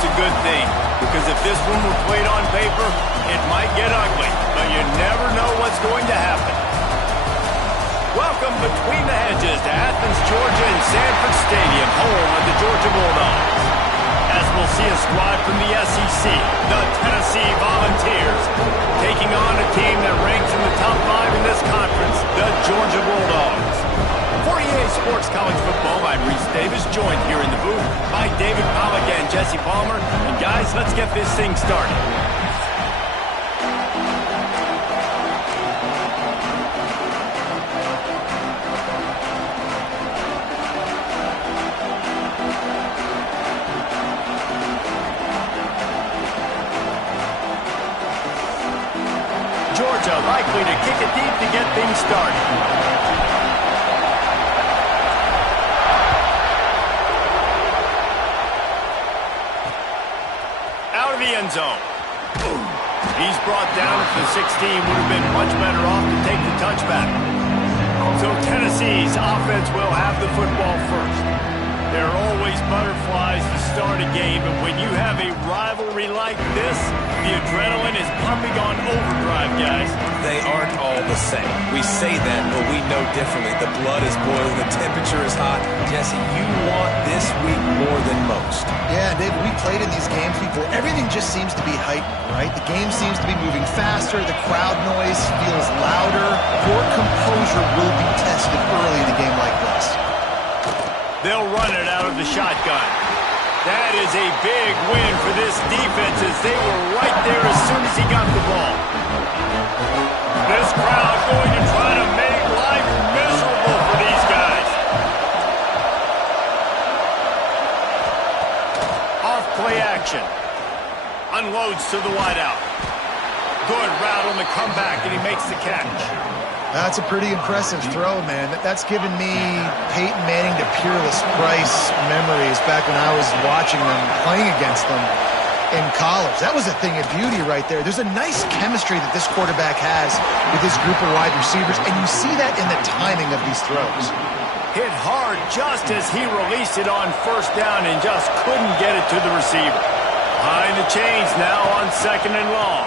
it's a good thing, because if this one were played on paper, it might get ugly, but you never know what's going to happen. Welcome between the hedges to Athens, Georgia and Sanford Stadium, home of the Georgia Bulldogs. As we'll see a squad from the SEC, the Tennessee Volunteers, taking on a team that ranks in the top 5 in this conference, the Georgia Bulldogs. For EA Sports College Football, I'm Reese Davis, joined here in the booth by David Pollack and Jesse Palmer. And guys, let's get this thing started. Georgia likely to kick it deep to get things started. Out of the end zone. He's brought down at the 16. Would have been much better off to take the touchback. So Tennessee's offense will have the football first. There are always butterflies to start a game, but when you have a rivalry like this, the adrenaline is pumping on overdrive, guys. They aren't all the same. We say that, but we know differently. The blood is boiling, the temperature is hot. Jesse, you want this week more than most. Yeah, David, we played in these games before. Everything just seems to be heightened, right? The game seems to be moving faster. The crowd noise feels louder. Your composure will be tested early in a game like this. They'll run it out of the shotgun. That is a big win for this defense as they were right there as soon as he got the ball. This crowd going to try to make life miserable for these guys. Off play action. Unloads to the wideout. Good route on the comeback, and he makes the catch. That's a pretty impressive throw, man. That's given me Peyton Manning to Peerless Price memories back when I was watching them, playing against them in college. That was a thing of beauty right there. There's a nice chemistry that this quarterback has with his group of wide receivers, and you see that in the timing of these throws. Hit hard just as he released it on first down and just couldn't get it to the receiver. Behind the chains now on 2nd and long.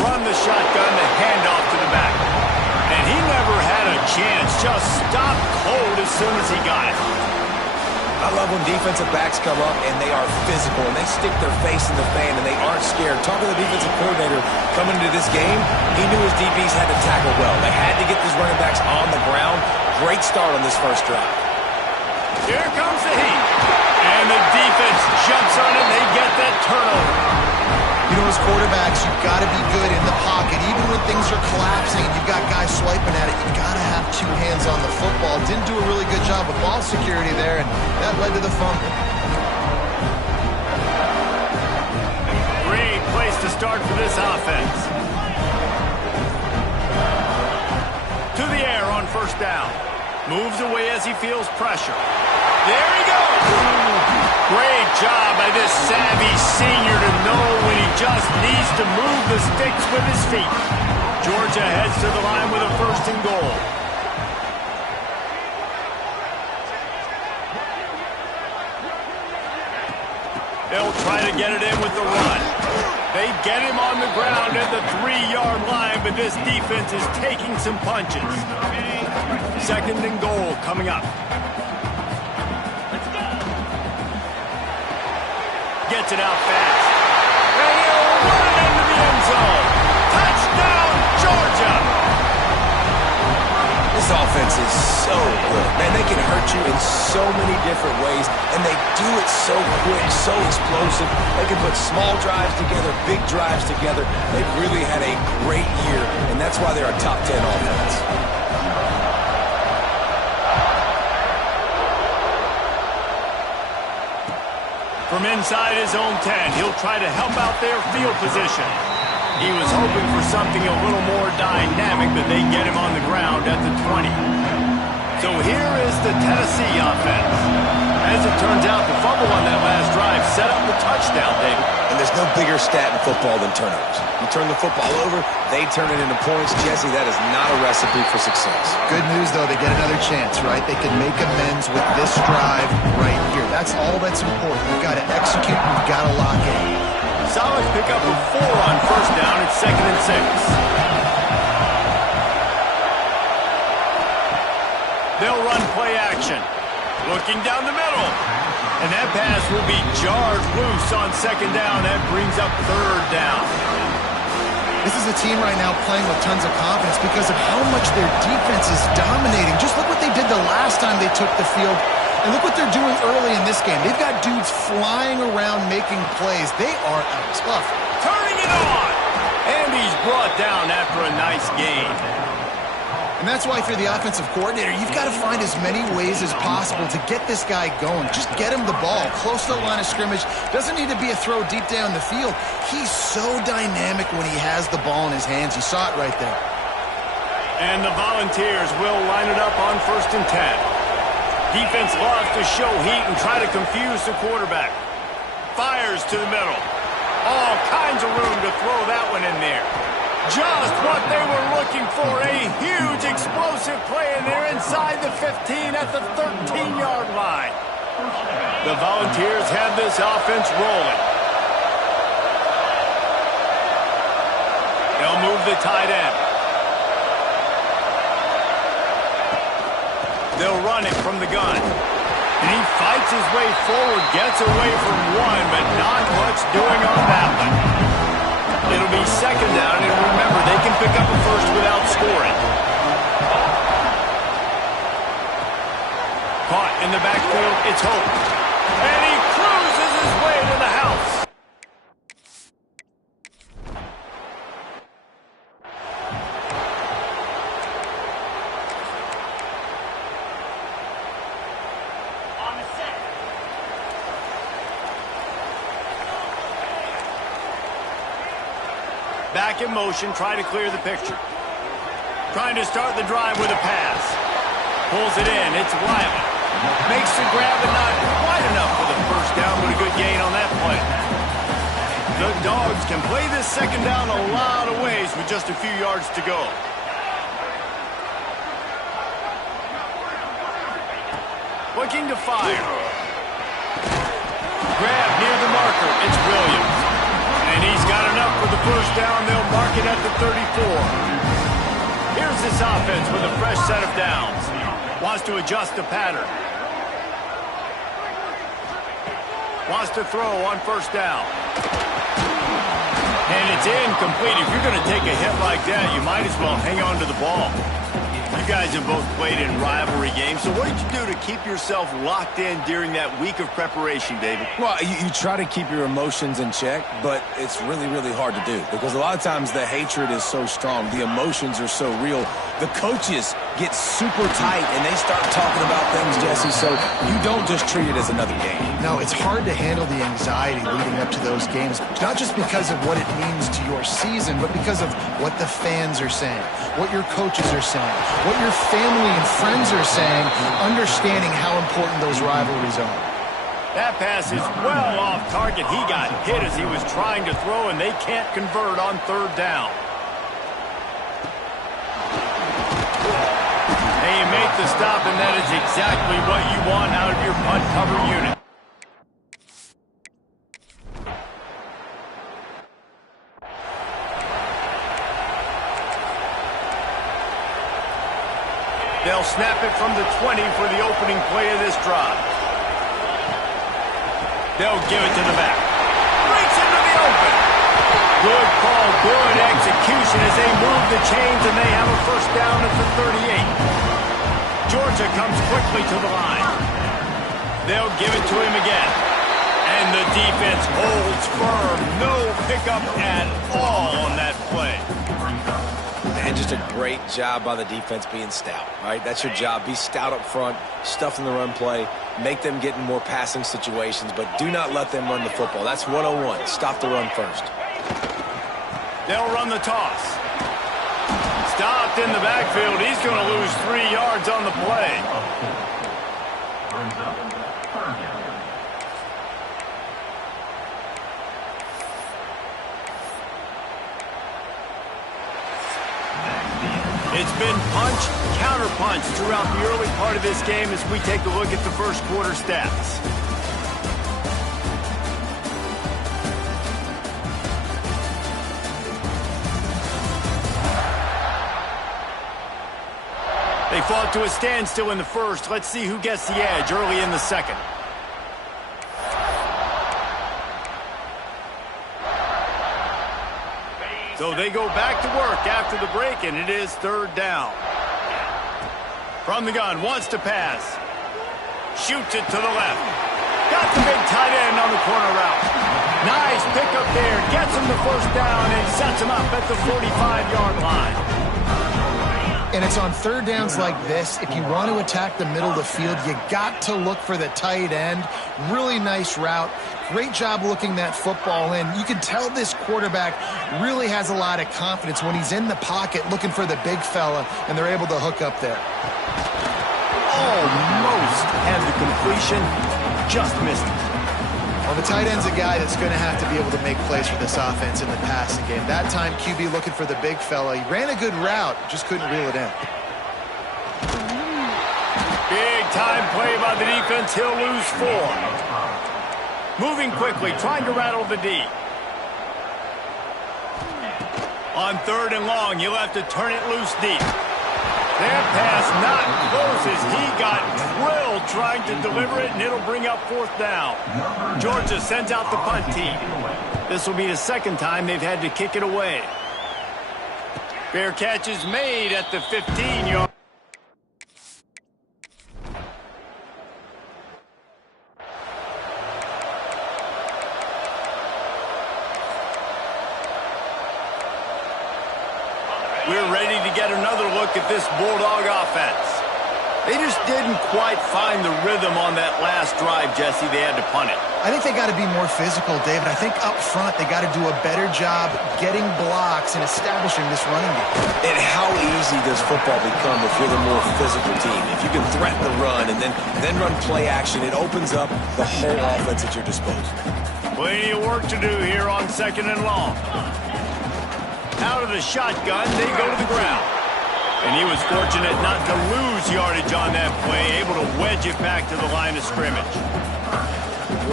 Run the shotgun, the handoff to the back. And he never had a chance, just stopped cold as soon as he got it. I love when defensive backs come up and they are physical and they stick their face in the fan and they aren't scared. Talking to the defensive coordinator coming into this game, he knew his DBs had to tackle well. They had to get these running backs on the ground. Great start on this first drive. Here comes the heat. And the defense jumps on it. They get that turnover. You know, as quarterbacks, you've got to be good in the pocket. Even when things are collapsing and you've got guys swiping at it, you've got to have 2 hands on the football. Didn't do a really good job of ball security there, and that led to the fumble. Great place to start for this offense. To the air on first down. Moves away as he feels pressure. There he goes! Great job by this savvy senior to know when he just needs to move the sticks with his feet. Georgia heads to the line with a 1st and goal. They'll try to get it in with the run. They get him on the ground at the 3-yard line, but this defense is taking some punches. 2nd and goal coming up. Gets it out fast. And he'll run it into the end zone. Touchdown, Georgia! This offense is so good. Man, they can hurt you in so many different ways, and they do it so quick, so explosive. They can put small drives together, big drives together. They've really had a great year, and that's why they're a top 10 offense. From inside his own 10, he'll try to help out their field position. He was hoping for something a little more dynamic, but they get him on the ground at the 20. So here is the Tennessee offense. As it turns out, the fumble on that last drive set up the touchdown, David. And this There's no bigger stat in football than turnovers. You turn the football over, they turn it into points. Jesse, that is not a recipe for success. Good news, though, they get another chance, right? They can make amends with this drive right here. That's all that's important. You've got to execute, you've got to lock in. Solid pickup of 4 on first down. It's 2nd and 6. They'll run play action. Looking down the middle. And that pass will be jarred loose on 2nd down. That brings up 3rd down. This is a team right now playing with tons of confidence because of how much their defense is dominating. Just look what they did the last time they took the field. And look what they're doing early in this game. They've got dudes flying around making plays. They are a tough. Turning it on. And he's brought down after a nice gain. And that's why, if you're the offensive coordinator, you've got to find as many ways as possible to get this guy going. Just get him the ball close to the line of scrimmage. Doesn't need to be a throw deep down the field. He's so dynamic when he has the ball in his hands. You saw it right there. And the Volunteers will line it up on 1st and 10. Defense loves to show heat and try to confuse the quarterback. Fires to the middle. All kinds of room to throw that one in there. Just what they were looking for, a huge explosive play, and they're inside the 15 at the 13-yard line. The Volunteers have this offense rolling. They'll move the tight end. They'll run it from the gun. And he fights his way forward, gets away from one, but not much doing on that one. It'll be 2nd down, and remember, they can pick up a first without scoring. Caught in the backfield, it's Hope. And he cruises his way to the house. On the set. Back in motion, trying to clear the picture. Trying to start the drive with a pass. Pulls it in, it's Wiley. Makes the grab and not quite enough for the first down, but a good gain on that play. The Dogs can play this 2nd down a lot of ways with just a few yards to go. Looking to fire. Grab near the marker, it's Williams. And he's got enough for the first down. They'll mark it at the 34. Here's this offense with a fresh set of downs. Wants to adjust the pattern. Wants to throw on 1st down. And it's incomplete. If you're going to take a hit like that, you might as well hang on to the ball. You guys have both played in rivalry games, so what did you do to keep yourself locked in during that week of preparation, David? Well, you try to keep your emotions in check, but it's really, really hard to do because a lot of times the hatred is so strong. The emotions are so real. The coaches get super tight, and they start talking about things, Jesse, so you don't just treat it as another game. No, it's hard to handle the anxiety leading up to those games, not just because of what it means to your season, but because of what the fans are saying, what your coaches are saying, what your family and friends are saying, understanding how important those rivalries are. That pass is well off target. He got hit as he was trying to throw, and they can't convert on 3rd down. And you make the stop, and that is exactly what you want out of your punt cover unit. They'll snap it from the 20 for the opening play of this drive. They'll give it to the back. Breaks into the open. Good call, good execution as they move the chains, and they have a first down at the 38. Georgia comes quickly to the line. They'll give it to him again. And the defense holds firm. No pickup at all on that play. And just a great job by the defense being stout, right? That's your job. Be stout up front, stuff in the run play, make them get in more passing situations, but do not let them run the football. That's 101. Stop the run first. They'll run the toss. Stopped in the backfield. He's going to lose 3 yards on the play. It's been punch, counter-punch throughout the early part of this game as we take a look at the first quarter stats. They fought to a standstill in the first. Let's see who gets the edge early in the second. So they go back to work after the break, and it is third down. From the gun, wants to pass. Shoots it to the left. Got the big tight end on the corner route. Nice pickup there. Gets him the first down and sets him up at the 45-yard line. And it's on third downs like this. If you want to attack the middle of the field, you got to look for the tight end. Really nice route. Great job looking that football in. You can tell this quarterback really has a lot of confidence when he's in the pocket looking for the big fella, and they're able to hook up there. Almost had the completion. Just missed it. Well, the tight end's a guy that's going to have to be able to make plays for this offense in the passing game. That time, QB looking for the big fella. He ran a good route, just couldn't reel it in. Big time play by the defense. He'll lose 4. Moving quickly, trying to rattle the D. On third and long, you'll have to turn it loose deep. That pass not close as he got drilled trying to deliver it, and it'll bring up fourth down. Georgia sends out the punt team. This will be the second time they've had to kick it away. Fair catch is made at the 15-yard. We're ready to get another look at this Bulldog offense. They just didn't quite find the rhythm on that last drive, Jesse. They had to punt it. I think they got to be more physical, David. I think up front they got to do a better job getting blocks and establishing this running game. And how easy does football become if you're the more physical team? If you can threaten the run and then run play action, it opens up the whole offense at your disposal. Plenty of work to do here on second and long. Out of the shotgun, they go to the ground. And he was fortunate not to lose yardage on that play, able to wedge it back to the line of scrimmage.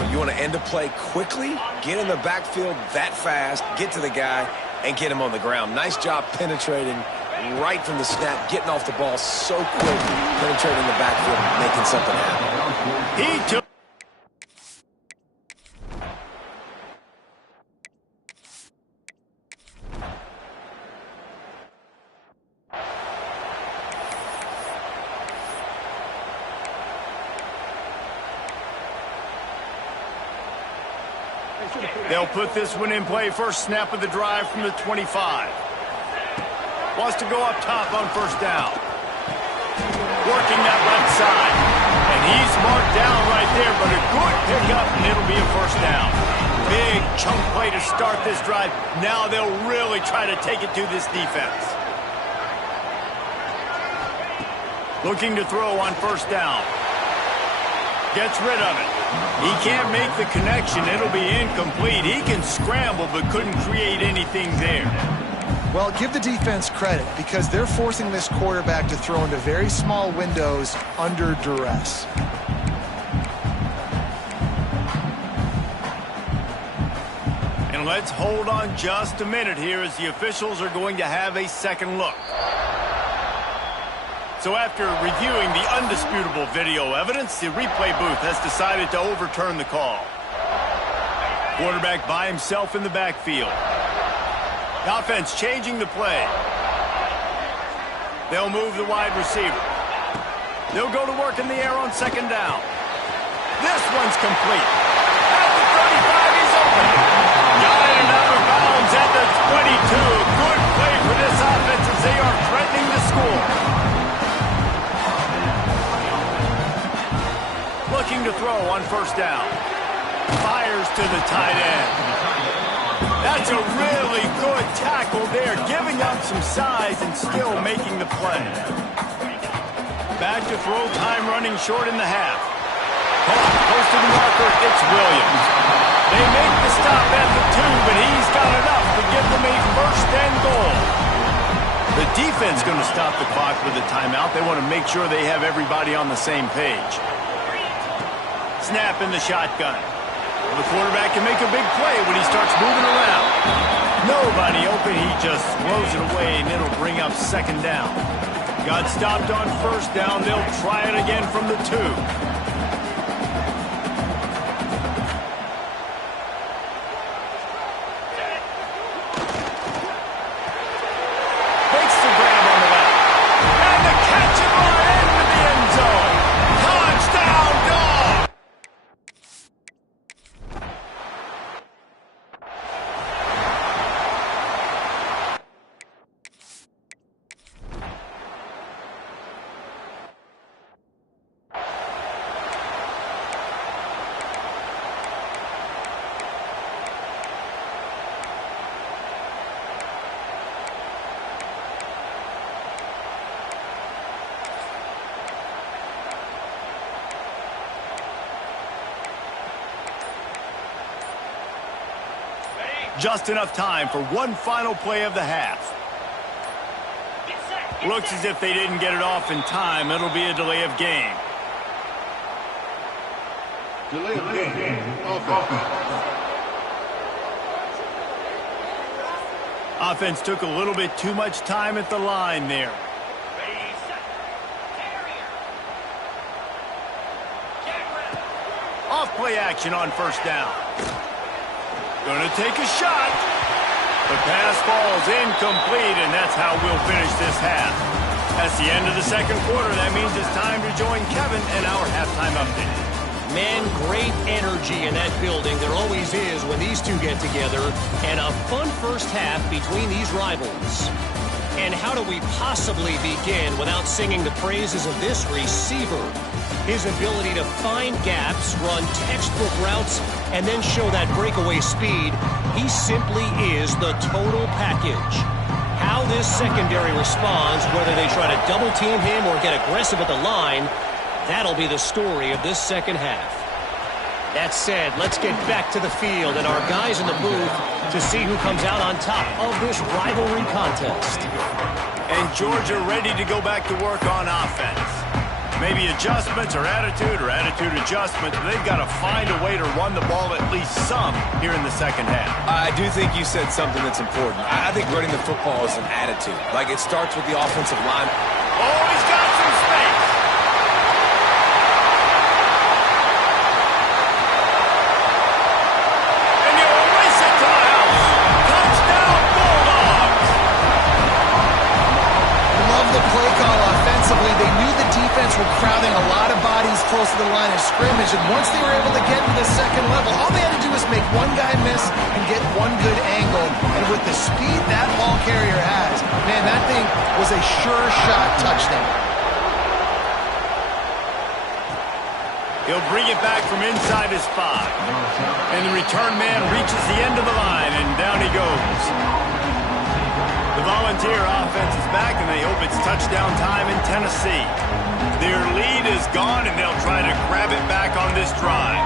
You want to end a play quickly, get in the backfield that fast, get to the guy, and get him on the ground. Nice job penetrating right from the snap, getting off the ball so quick, penetrating the backfield, making something happen. He took... They'll put this one in play. First snap of the drive from the 25. Wants to go up top on first down. Working that left side. And he's marked down right there, but a good pickup, and it'll be a first down. Big chunk play to start this drive. Now they'll really try to take it to this defense. Looking to throw on first down. Gets rid of it. He can't make the connection. It'll be incomplete. He can scramble, but couldn't create anything there. Well, give the defense credit because they're forcing this quarterback to throw into very small windows under duress. And let's hold on just a minute here as the officials are going to have a second look. So after reviewing the undisputable video evidence, the replay booth has decided to overturn the call. Quarterback by himself in the backfield. Offense changing the play. They'll move the wide receiver. They'll go to work in the air on second down. This one's complete. At the 35, he's open. Got it out of bounds at the 22. Good play for this offense as they are threatening to score. Looking to throw on first down. Fires to the tight end. That's a really good tackle there, giving up some size and still making the play. Back to throw time running short in the half. Close to the marker, it's Williams. They make the stop at the 2, but he's got enough to give them a first and goal. The defense going to stop the clock with a timeout. They want to make sure they have everybody on the same page. Snap in the shotgun. The quarterback can make a big play when he starts moving around. Nobody open. He just throws it away, and it'll bring up second down. Got stopped on first down. They'll try it again from the 2. Just enough time for one final play of the half. Looks as if they didn't get it off in time. It'll be a delay of game. Delay of game. Offense took a little bit too much time at the line there. Off play action on first down. Going to take a shot. The pass falls incomplete, and that's how we'll finish this half. That's the end of the second quarter. That means it's time to join Kevin and our halftime update. Man, great energy in that building. There always is when these two get together. And a fun first half between these rivals. And how do we possibly begin without singing the praises of this receiver? His ability to find gaps, run textbook routes, and then show that breakaway speed. He simply is the total package. How this secondary responds, whether they try to double team him or get aggressive at the line, that'll be the story of this second half. That said, let's get back to the field and our guys in the booth to see who comes out on top of this rivalry contest. And Georgia ready to go back to work on offense. Maybe adjustments or attitude adjustments. They've got to find a way to run the ball at least some here in the second half. I do think you said something that's important. I think running the football is an attitude. Like, it starts with the offensive line. Oh, he's got some space. And you erase it to the house. Touchdown, Bulldogs. Love the play call offensively. They knew the defense were crowding a lot of bodies close to the line of scrimmage, and once they were able to get to the second level, all they had to do was make one guy miss and get one good angle. And with the speed that ball carrier has, man, that thing was a sure shot touchdown. He'll bring it back from inside his 5. And the return man reaches the end of the line, and down he goes. The Volunteer offense is back, and they hope it's touchdown time in Tennessee. Their lead is gone, and they'll try to grab it back on this drive.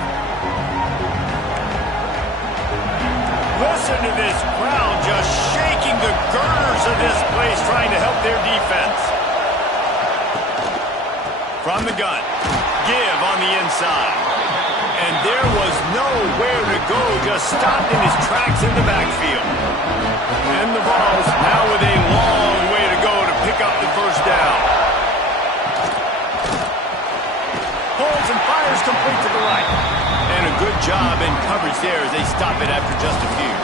Listen to this crowd just shaking the girders of this place, trying to help their defense. From the gun, give on the inside. And there was nowhere to go, just stopped in his tracks in the backfield. And the Vols now with a long way to go to pick up the first down. Holds and fires complete to the right. And a good job in coverage there as they stop it after just a few.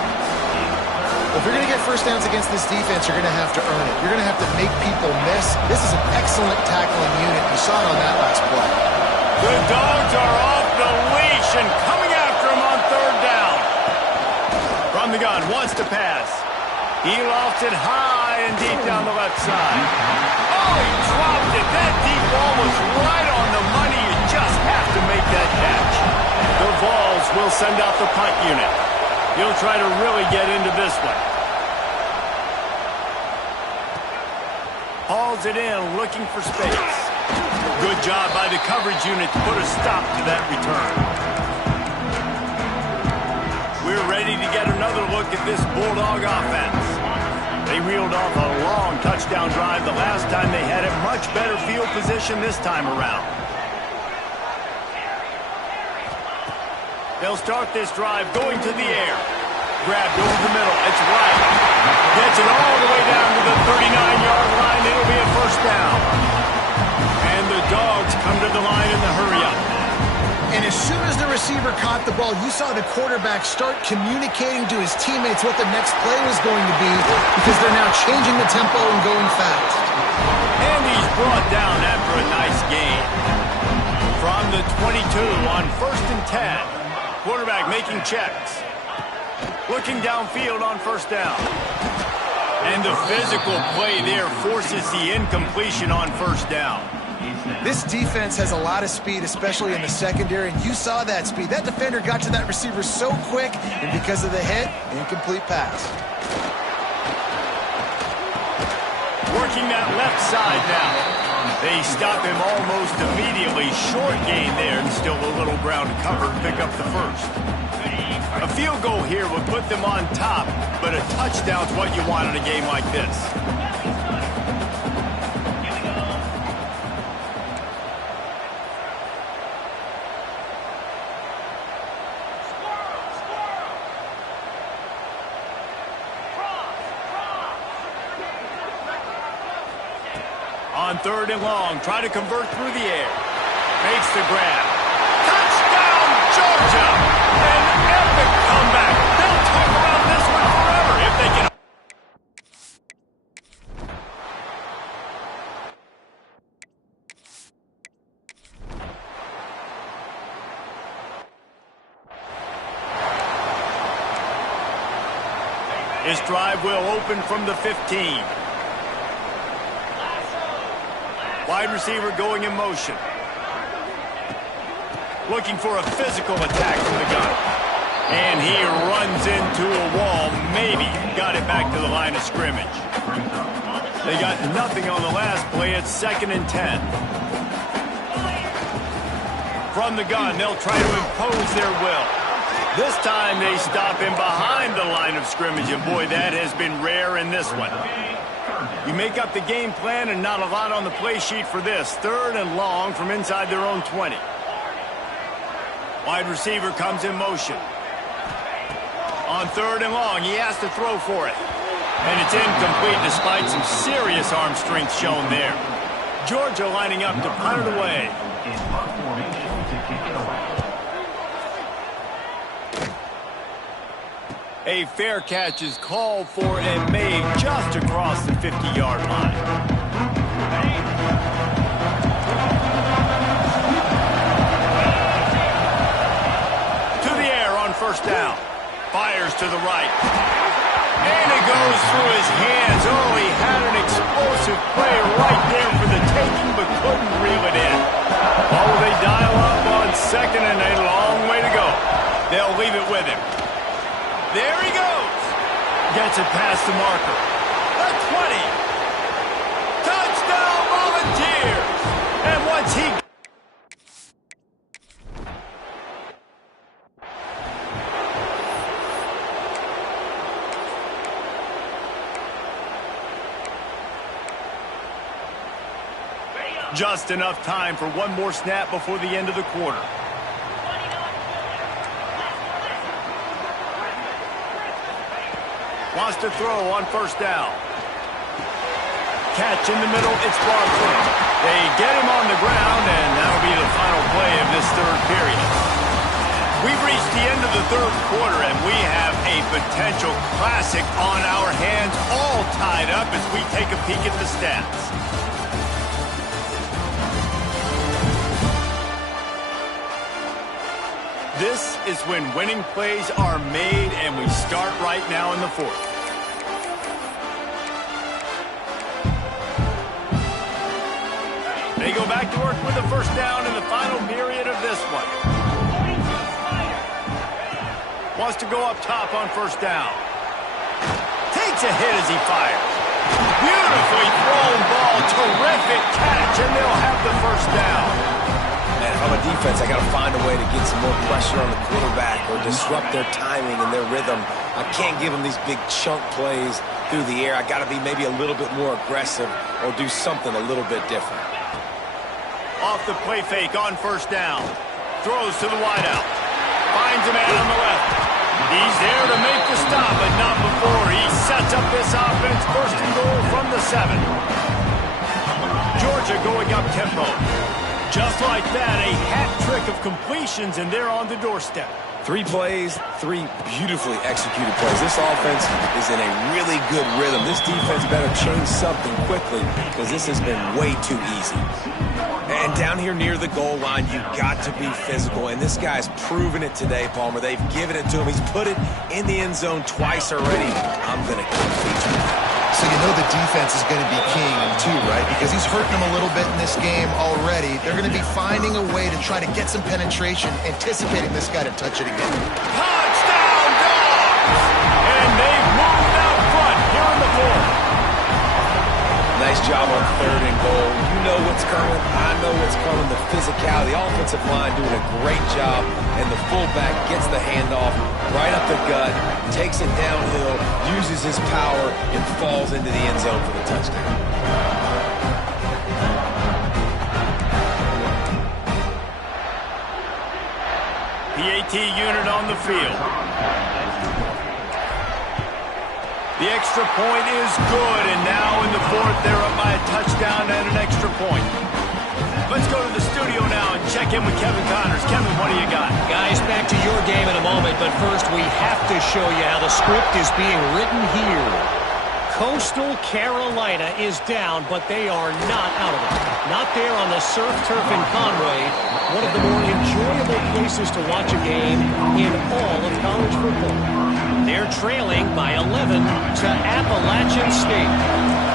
If you're going to get first downs against this defense, you're going to have to earn it. You're going to have to make people miss. This is an excellent tackling unit. You saw it on that last play. The Dogs are off the leash and coming after him on third down. From the gun, wants to pass. He lofts it high and deep down the left side. Oh, he dropped it. That deep ball was right on the money. You just have to make that catch. The Vols will send out the punt unit. He'll try to really get into this one. Hauls it in, looking for space. Good job by the coverage unit to put a stop to that return. We're ready to get another look at this Bulldog offense. They reeled off a long touchdown drive the last time. They had a much better field position this time around. They'll start this drive going to the air. Grabbed over the middle. It's right. Gets it all the way down to the 39-yard line. It'll be a first down. And the Dogs come to the line in the hurry-up. And as soon as the receiver caught the ball, you saw the quarterback start communicating to his teammates what the next play was going to be because they're now changing the tempo and going fast. And he's brought down after a nice gain. From the 22 on 1st and 10. Quarterback making checks. Looking downfield on first down. And the physical play there forces the incompletion on first down. This defense has a lot of speed, especially in the secondary, and you saw that speed. That defender got to that receiver so quick, and because of the hit, incomplete pass. Working that left side now. They stop him almost immediately. Short gain there, and still a little ground cover to pick up the first. A field goal here would put them on top, but a touchdown's what you want in a game like this. On 3rd and long, try to convert through the air. Makes the grab. Touchdown, Georgia! An epic comeback. They'll talk about this one forever if they can. This drive will open from the 15. Wide receiver going in motion. Looking for a physical attack from the gun. And he runs into a wall. Maybe got it back to the line of scrimmage. They got nothing on the last play. It's 2nd and 10. From the gun, they'll try to impose their will. This time they stop him behind the line of scrimmage. And boy, that has been rare in this one. You make up the game plan and not a lot on the play sheet for this. 3rd and long from inside their own 20. Wide receiver comes in motion. On 3rd and long, he has to throw for it. And it's incomplete despite some serious arm strength shown there. Georgia lining up to punt it away. A fair catch is called for and made just across the 50-yard line. To the air on first down. Fires to the right. And it goes through his hands. Oh, he had an explosive play right there for the taking, but couldn't reel it in. Oh, they dial up on 2nd and a long way to go. They'll leave it with him. There he goes. Gets it past the marker. The 20. Touchdown Volunteers. And once he... Just enough time for one more snap before the end of the quarter. Wants to throw on first down. Catch in the middle, it's brought through. They get him on the ground, and that'll be the final play of this 3rd period. We've reached the end of the 3rd quarter, and we have a potential classic on our hands, all tied up as we take a peek at the stats. This is when winning plays are made, and we start right now in the 4th. They go back to work with a first down in the final period of this one. Wants to go up top on first down. Takes a hit as he fires. Beautifully thrown ball. Terrific catch, and they'll have the first down. Man, if I'm a defense, I got to find a way to get some more pressure on the quarterback or disrupt their timing and their rhythm. I can't give them these big chunk plays through the air. I got to be maybe a little bit more aggressive or do something a little bit different. Off the play fake on first down. Throws to the wideout. Finds a man on the left. He's there to make the stop, but not before he sets up this offense. First and goal from the 7. Georgia going up tempo. Just like that, a hat trick of completions, and they're on the doorstep. 3 plays, 3 beautifully executed plays. This offense is in a really good rhythm. This defense better change something quickly because this has been way too easy. And down here near the goal line, you've got to be physical. And this guy's proven it today, Palmer. They've given it to him. He's put it in the end zone twice already. I'm going to complete you. So you know the defense is going to be king, too, right? Because he's hurting them a little bit in this game already. They're going to be finding a way to try to get some penetration, anticipating this guy to touch it again. Touchdown, Dogs! And they've moved out front here in the 4th. Nice job on 3rd and goal. You know what's coming. I know what's coming. The physicality. The offensive line doing a great job. And the fullback gets the handoff right up the gut, takes it downhill, uses his power, and falls into the end zone for the touchdown. PAT unit on the field. The extra point is good, and now in the 4th, they're up by a touchdown and an extra point. Let's go to the studio now and check in with Kevin Connors. Kevin, what do you got? Guys, back to your game in a moment, but first we have to show you how the script is being written here. Coastal Carolina is down, but they are not out of it. Not there on the surf turf in Conway, one of the more enjoyable places to watch a game in all of college football. They're trailing by 11 to Appalachian State.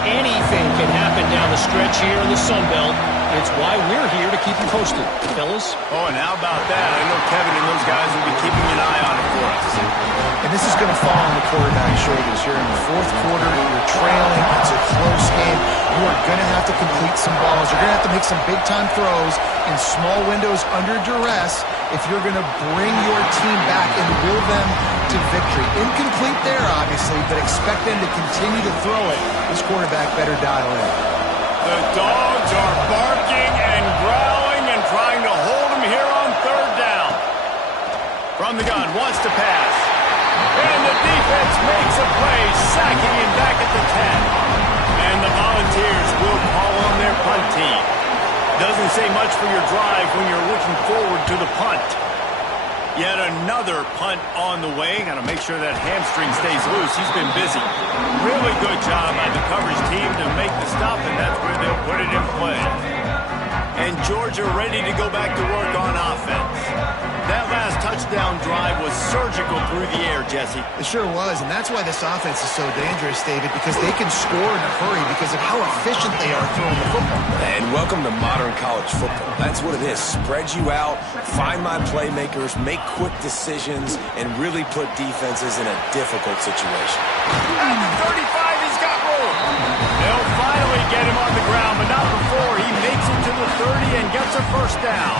Anything can happen down the stretch here in the Sun Belt. It's why we're here to keep you posted, fellas. Oh, and how about that? I know Kevin and those guys will be keeping an eye on it for us. And this is going to fall on the quarterback's shoulders. You're in the 4th quarter. You're trailing. It's a close game. You are going to have to complete some balls. You're going to have to make some big-time throws in small windows under duress if you're going to bring your team back and will them to victory. Incomplete there, obviously, but expect them to continue to throw it. This quarterback better dial in. The Dogs are barking and growling and trying to hold him here on 3rd down. From the gun, wants to pass. And the defense makes a play, sacking him back at the 10. And the Volunteers will call on their punt team. Doesn't say much for your drive when you're looking forward to the punt. Yet another punt on the way. Got to make sure that hamstring stays loose. He's been busy. Really good job by the coverage team to make the stop, and that's where they'll put it in play. And Georgia ready to go back to work on offense. That last touchdown drive was surgical through the air, Jesse. It sure was, and that's why this offense is so dangerous, David, because they can score in a hurry because of how efficient they are throwing the football. And welcome to modern college football. That's what it is. Spread you out, find my playmakers, make quick decisions, and really put defenses in a difficult situation. At the 35, he's got room. They'll finally get him on the ground, but not before he makes it to the 30 and gets a first down.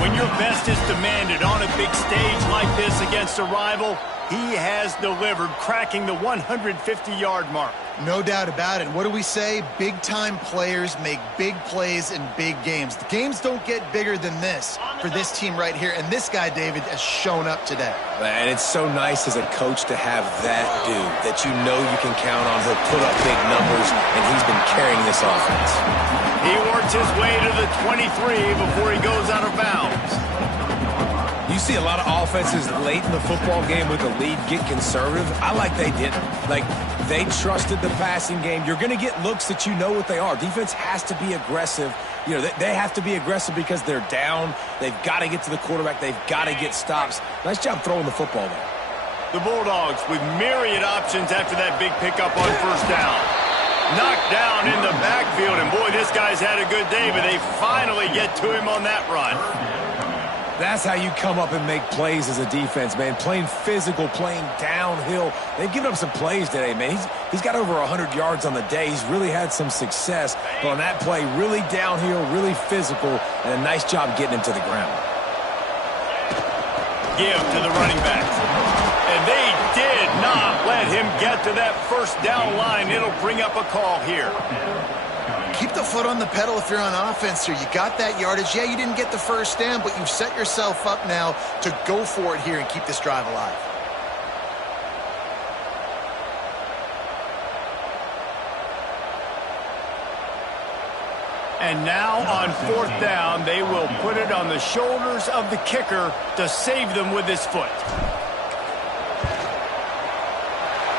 When your best is demanded on a big stage like this against a rival, he has delivered, cracking the 150-yard mark. No doubt about it. What do we say? Big-time players make big plays in big games. The games don't get bigger than this for this team right here, and this guy, David, has shown up today. And it's so nice as a coach to have that dude that you know you can count on. He'll put up big numbers, and he's been carrying this offense. He works his way to the 23 before he goes out of bounds. You see a lot of offenses late in the football game with the lead get conservative. I like they didn't. Like, they trusted the passing game. You're going to get looks that you know what they are. Defense has to be aggressive. You know, they have to be aggressive because they're down. They've got to get to the quarterback. They've got to get stops. Nice job throwing the football there. The Bulldogs with myriad options after that big pickup on first down. Knocked down in the backfield, and boy, this guy's had a good day, but they finally get to him on that run. That's how you come up and make plays as a defense, man. Playing physical, playing downhill. They've given up some plays today, man. He's got over 100 yards on the day. He's really had some success. But on that play, really downhill, really physical, and a nice job getting him to the ground. Give to the running back. And they did not let him get to that first down line. It'll bring up a call here. Keep the foot on the pedal if you're on offense here. You got that yardage. Yeah, you didn't get the first down, but you've set yourself up now to go for it here and keep this drive alive. And now on fourth down, they will put it on the shoulders of the kicker to save them with his foot.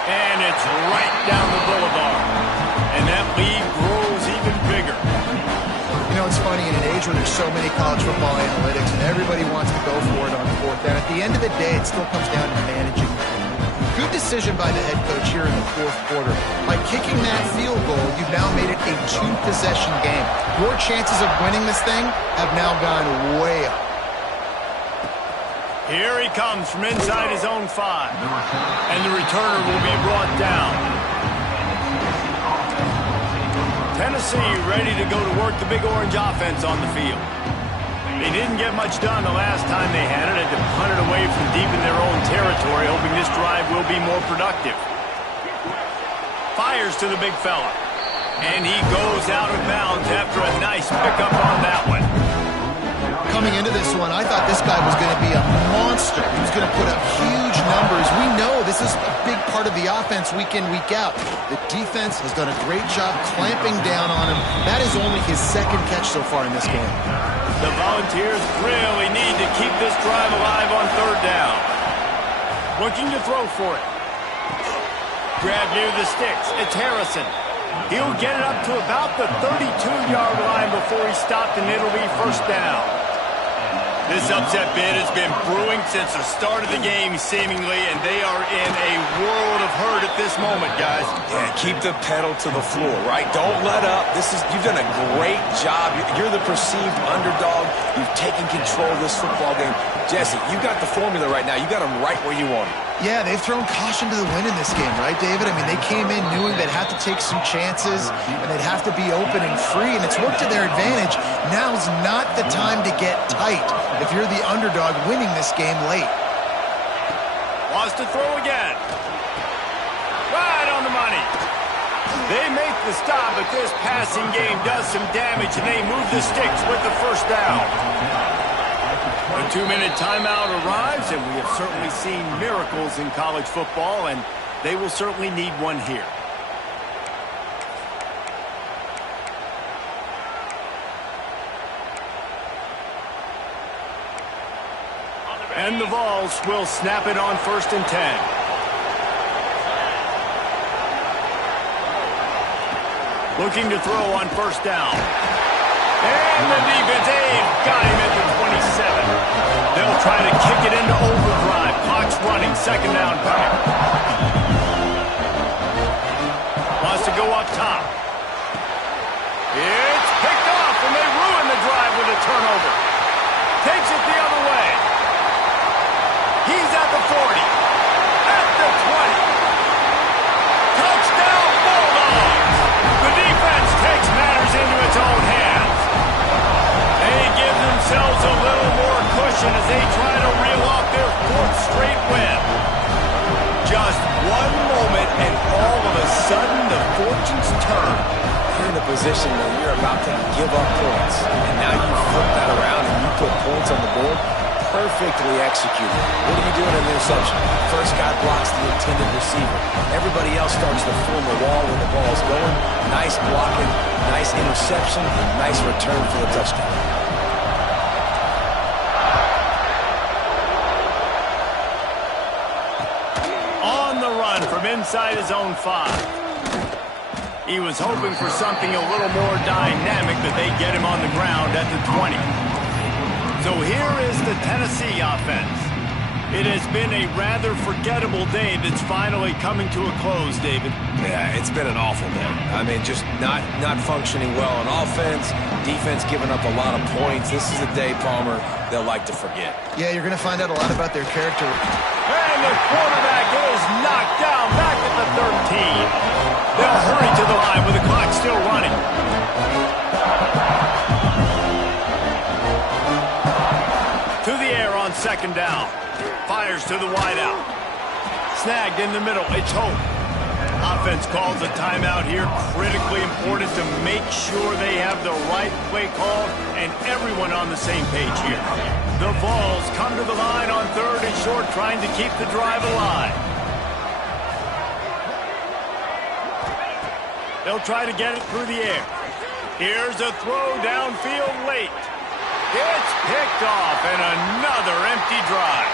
And it's right down the boulevard. And that lead grows even bigger. You know, it's funny, in an age where there's so many college football analytics and everybody wants to go for it on fourth down, at the end of the day, it still comes down to managing. Good decision by the head coach here in the fourth quarter. By kicking that field goal, you've now made it a two-possession game. Your chances of winning this thing have now gone way up. Here he comes from inside his own 5. And the returner will be brought down. Tennessee ready to go to work the Big Orange offense on the field. They didn't get much done the last time they had it. Had to punt it away from deep in their own territory, hoping this drive will be more productive. Fires to the big fella. And he goes out of bounds after a nice pickup on that one. Coming into this one, I thought this guy was going to be a monster. He was going to put up huge numbers. We know this is a big part of the offense week in, week out. The defense has done a great job clamping down on him. That is only his second catch so far in this game. The Volunteers really need to keep this drive alive on third down. Looking to throw for it. Grab near the sticks. It's Harrison. He'll get it up to about the 32-yard line before he's stopped, and it'll be first down. This upset bid has been brewing since the start of the game, seemingly, and they are in a world of hurt at this moment, guys. Yeah, keep the pedal to the floor, right? Don't let up. You've done a great job. You're the perceived underdog. You've taken control of this football game. Jesse, you got the formula right now. You got them right where you want them. Yeah, they've thrown caution to the wind in this game, right, David? I mean, they came in knowing they'd have to take some chances and they'd have to be open and free, and it's worked to their advantage. Now's not the time to get tight if you're the underdog winning this game late. Wants to throw again. Right on the money. They make the stop, but this passing game does some damage, and they move the sticks with the first down. A 2-minute timeout arrives, and we have certainly seen miracles in college football, and they will certainly need one here. And the Vols will snap it on 1st and 10. Looking to throw on first down. And the defense, they've got him at the 27. They'll try to kick it into overdrive. Clock's running, second down coming. Wants to go up top. It's picked off, and they ruin the drive with a turnover. Takes it the other way. He's at the 40. At the 20. Touchdown, Bulldogs! The defense takes matters into its own hands. They give themselves a little more cushion as they try to reel off their 4th straight win. Just one moment, and all of a sudden, the fortunes turn. You're in a position where you're about to give up points, and now you flip that around and you put points on the board. Perfectly executed. What are you doing in the interception? First guy blocks the intended receiver. Everybody else starts to form a wall when the ball's going. Nice blocking, nice interception, nice return for the touchdown. On the run from inside his own 5. He was hoping for something a little more dynamic, but they get him on the ground at the 20. So here is the Tennessee offense. It has been a rather forgettable day that's finally coming to a close, David. Yeah, it's been an awful day. I mean, just not functioning well on offense, defense giving up a lot of points. This is a day, Palmer, they'll like to forget. Yeah, you're going to find out a lot about their character. And the quarterback is knocked down back at the 13. They'll hurry to the line with the clock still running. To the air on second down. Fires to the wideout. Snagged in the middle. It's Hope. Offense calls a timeout here. Critically important to make sure they have the right play called and everyone on the same page here. The Vols come to the line on 3rd and short, trying to keep the drive alive. They'll try to get it through the air. Here's a throw downfield late. It's picked off, and another empty drive.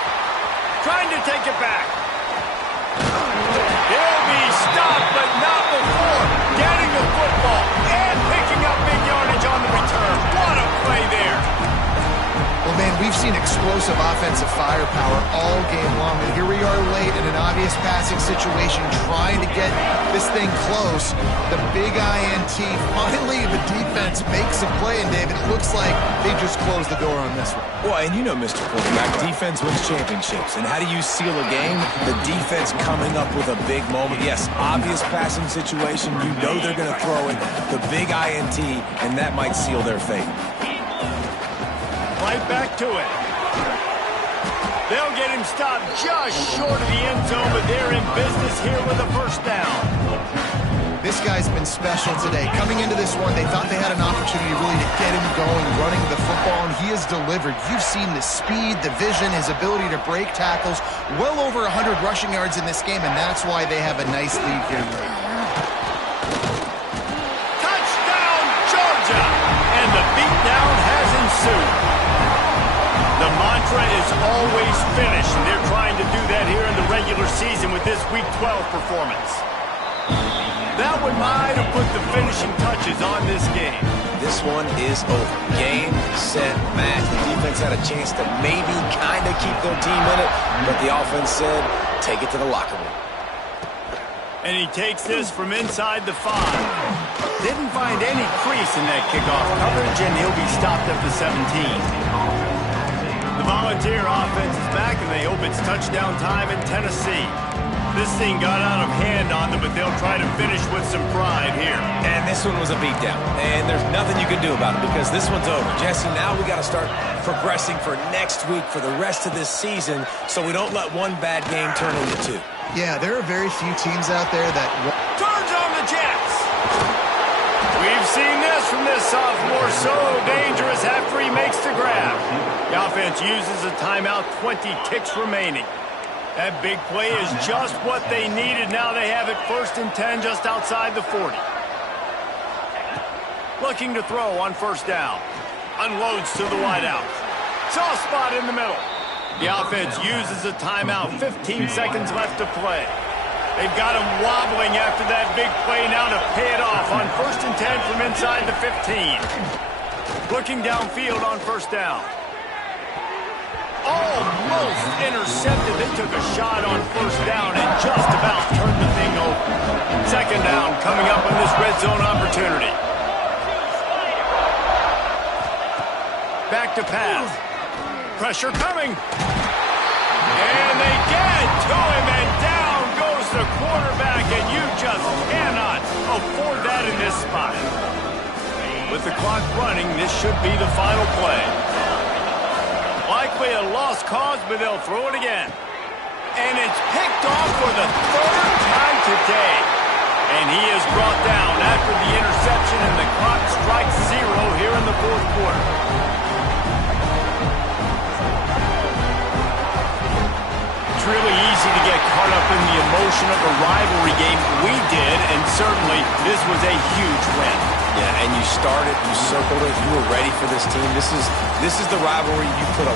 Trying to take it back. He'll be stopped, but not before getting the football and picking up big yardage on the return. What a play there. Well, man, we've seen explosive offensive firepower all game long, and here we are late in an obvious passing situation trying to get this thing close. The big INT, finally the defense makes a play, and David, it looks like they just closed the door on this one. Well, and you know, Mr. Quarterback, defense wins championships. And how do you seal a game? The defense coming up with a big moment. Yes, obvious passing situation. You know they're going to throw it. The big INT, and that might seal their fate. Right back to it. They'll get him stopped just short of the end zone, but they're in business here with a first down. This guy's been special today. Coming into this one, they thought they had an opportunity really to get him going, running the football, and he has delivered. You've seen the speed, the vision, his ability to break tackles. Well over 100 rushing yards in this game, and that's why they have a nice lead here. Touchdown, Georgia! And the beatdown has ensued. The mantra is always finish, and they're trying to do that here in the regular season with this Week 12 performance. That one might have put the finishing touches on this game. This one is over. Game, set, match. The defense had a chance to maybe kind of keep their team in it, but the offense said, take it to the locker room. And he takes this from inside the 5. Didn't find any crease in that kickoff coverage, and he'll be stopped at the 17. The Volunteer offense is back, and they hope it's touchdown time in Tennessee. This thing got out of hand on them, but they'll try to finish with some pride here. And this one was a beatdown, and there's nothing you can do about it because this one's over. Jesse, now we got to start progressing for next week for the rest of this season so we don't let one bad game turn into 2. Yeah, there are very few teams out there that... Turns on the Jets. We've seen this from this sophomore, so dangerous after he makes the grab. The offense uses a timeout, 20 ticks remaining. That big play is just what they needed. Now they have it 1st and 10 just outside the 40. Looking to throw on 1st down. Unloads to the wideout. Soft spot in the middle. The offense uses a timeout. 15 seconds left to play. They've got him wobbling after that big play now to pay it off on 1st and 10 from inside the 15. Looking downfield on 1st down. Almost intercepted. They took a shot on 1st down and just about turned the thing over. 2nd down coming up on this red zone opportunity. Back to pass. Pressure coming. And they get to him, and down goes the quarterback, and you just cannot afford that in this spot. With the clock running, this should be the final play. Likely a lost cause, but they'll throw it again. And it's picked off for the 3rd time today. And he is brought down after the interception, and the clock strikes 0 here in the 4th quarter. It's really easy to get caught up in the emotion of a rivalry game. We did, and certainly this was a huge win. Yeah, and you started, you circled it, you were ready for this team. This is the rivalry you put a